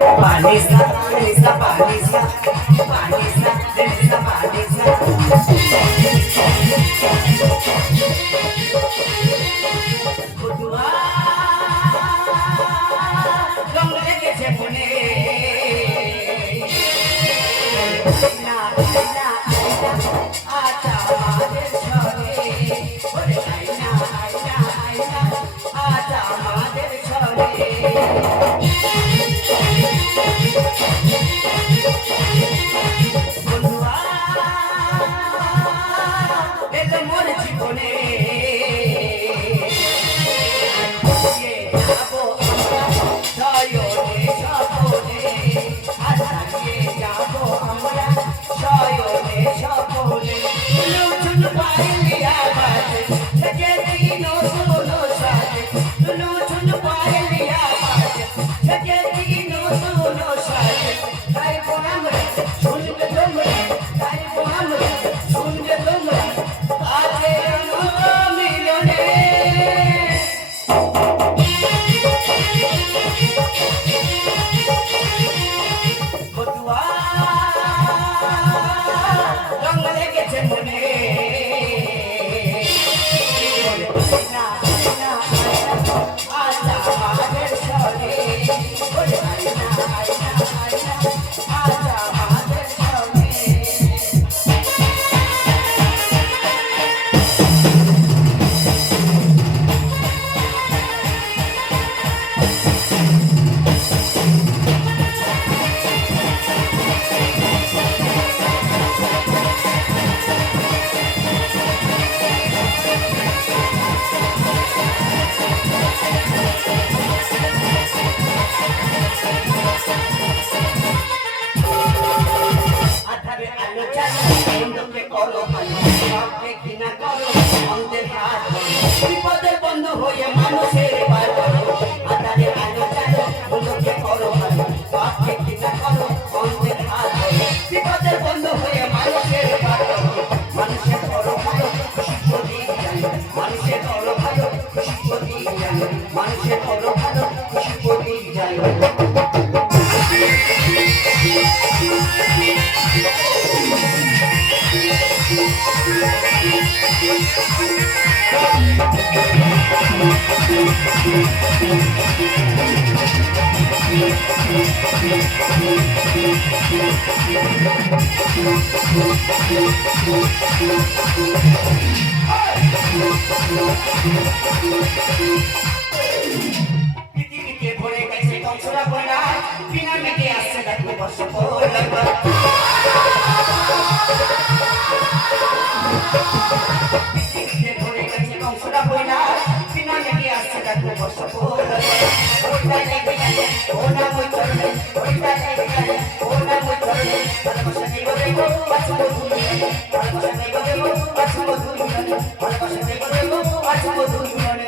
Vanessa, Vanessa, Vanessa, Vanessa, Vanessa, Vanessa. রং লেগেছে মনে না আইনা আচ্ছা আমাদের ছলে ওরে আইনা আইনা আইনা আচ্ছা আমাদের ছলে বন্ধুয়া এলো মোর জীবনে যাবো শয়নে স্বপনে আর হারিয়ে যাবো আমরা শয়নে স্বপনে লুচুন পাইলিয়া বাজে থেকে দিন শোনো সাজে লুচুন পাইলিয়া বাজে থেকে দিন শোনো সাজে গাইবো আমরা শুনবে তোমরা গাইবো আমরা শুনবে তোমরা আজে মিলনে রং লেগেছে মনে আইনা আইনা আইনা আচ্ছা আমাদের ছলে ওরে আইনা আইনা আইনা আচ্ছা আমাদের ছলে আধারে আলো জ্বালো বন্ধুকে করো ভালো সবকে ঘৃণা করো অন্তের হাত বিপদের বন্ধু হয়ে মানুষের বার করো আধারে আলো জ্বালো বন্ধুকে করো ভালো সবকে ঘৃণা করো অন্তের হাত বিপদের বন্ধু হয়ে মানুষের বার করো মানুষের করো ভালো খুশি প্রদীপ জানো মানুষের করো ভালো খুশি প্রদীপ জানো মানুষের করো ভালো খুশি প্রদীপ জানো পৃথিবীতে ভরে গেছে কংসরা বনা বিনা মেটে আসছে দেখো বর্ষ পৃথিবীতে ভরে গেছে কংসরা বনা বিনা মেটে আসছে দেখো বর্ষ ওইটা লেগে গেলে ও না মই চলবে ওইটা লেগে গেলে ও না মই চলবে ভালোবাসা নেই বলে গো বাঁচবো দুনিয়ায় ভালোবাসা নেই বলে গো বাঁচবো দুনিয়ায় ভালোবাসা নেই বলে গো বাঁচবো দুনিয়ায়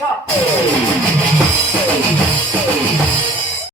Shop.